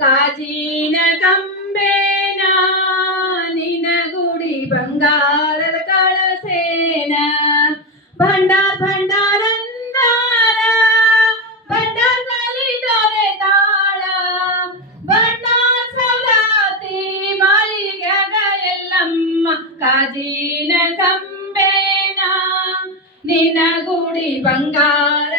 ಕಾಜಿನ ಕಂಬೇನ ನಿನ ಗುಡಿ ಬಂಗಾರದ ಕಳಸೇನ. ಭಂಡಾರ ಭಂಡಾರ ಕಾಜಿನ ಕಂಬೇನ ನಿನ ಗುಡಿ ಬಂಗಾರದ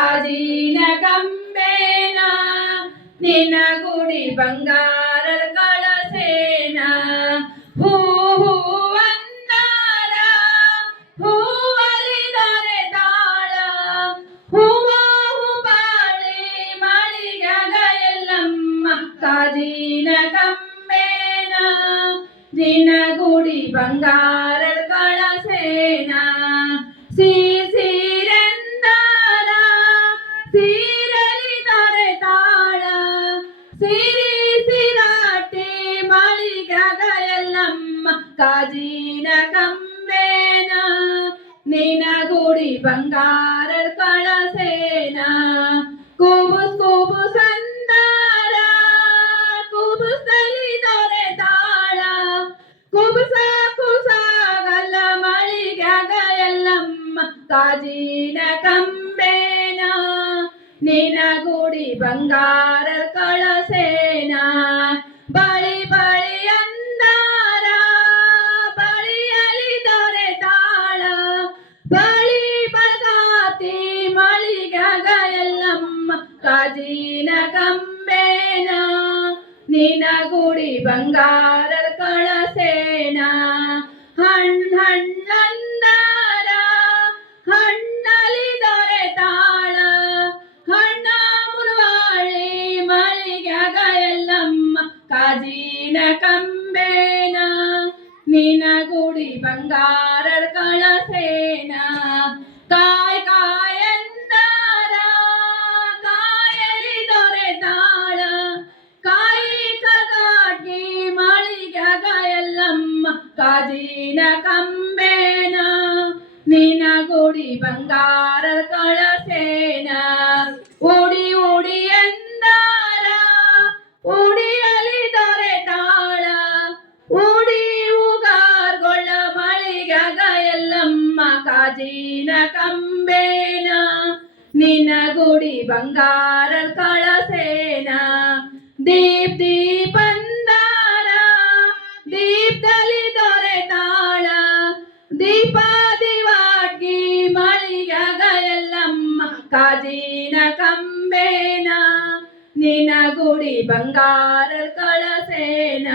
ಕಾಜಿನ ಕಂಬೇನ ನಿನ ಗುಡಿ ಬಂಗಾರ ಕಳಸೇನ. ಹೂ ಹೂ ಅಂದಾರ ಹೂವಲಿದರೆ ತಾಳ. ಹೂವ ಬಾಳಿ ಮಳಿಗೆಗ ಎಲ್ಲಮ್ಮ ಕಾದೀನ ಕಂಬೇನ ನಿನ ಗುಡಿ ಬಂಗಾರ ಕಳಸೇನ. ಸೀ ಸಿರಿ ಸಿರಾಟಿ ಮಳಿಗಗ ಎಲ್ಲಮ್ಮ ಕಾಜಿನ ಕಂಬೇನ ನಿನ ಗುಡಿ ಬಂಗಾರದ ಕಳಸೇನ ಕೂಬುಸ್ ಕೂಬುಸ್ ಅಂದಾರ ಕೂಬುಸಲಿ ದೊರೆತಾಳ ಕುಬುಸ ಕುಸಾಗಲ್ಲ ಮಳಿಗಗ ಎಲ್ಲಮ್ಮ ಕಾಜಿನ ಕಂಬೇನ ನಿನ ಗುಡಿ ಬಂಗಾರ ಕಳಸೇನ? ಬಳಿ ಬಳಿ ಅಂದಾರ ಬಳಿಯಲಿ ದೊರೆತಾಳ ಬಳಿ ಬಳಗಾತಿ ಮಳಿಗಗ ಎಲ್ಲಮ್ಮ ಕಾಜಿನ ಕಂಬೇನ ನಿನ ಗುಡಿ ಬಂಗಾರ ಕಳಸೇನ? ಕಾಜಿನ ಕಂಬೇನ ನಿನ ಗುಡಿ ಬಂಗಾರದ ಕಳಸೇನ ಕಾಯ್ ಕಾಯಂದಾರ ಕಾಯಲಿ ದೊರೆತಾಳ ಕಾಯಿ ಕಗಾಟಿ ಮಳಿಗೆಗ ಎಲ್ಲಮ್ಮ ಕಾಜಿನ ಕಂಬೇನ ನಿನ ಗುಡಿ ಬಂಗಾರದ ಕಳಸೇನ ಕಾಜಿನ ಕಂಬೇನ, ನಿನ್ನ ಗುಡಿ ಬಂಗಾರ ಕಳಸೇನ. ದೀಪ್ ದೀಪಂದಾರ ದೀಪದಲ್ಲಿ ದೊರೆತಾಳ ದೀಪ ದಿವಾಟ್ಗಿ ಮಳಿಗೆಗ ಎಲ್ಲಮ್ಮ ಕಾಜಿನ ಕಂಬೇನ, ನಿನ್ನ ಗುಡಿ ಬಂಗಾರ ಕಳಸೇನ.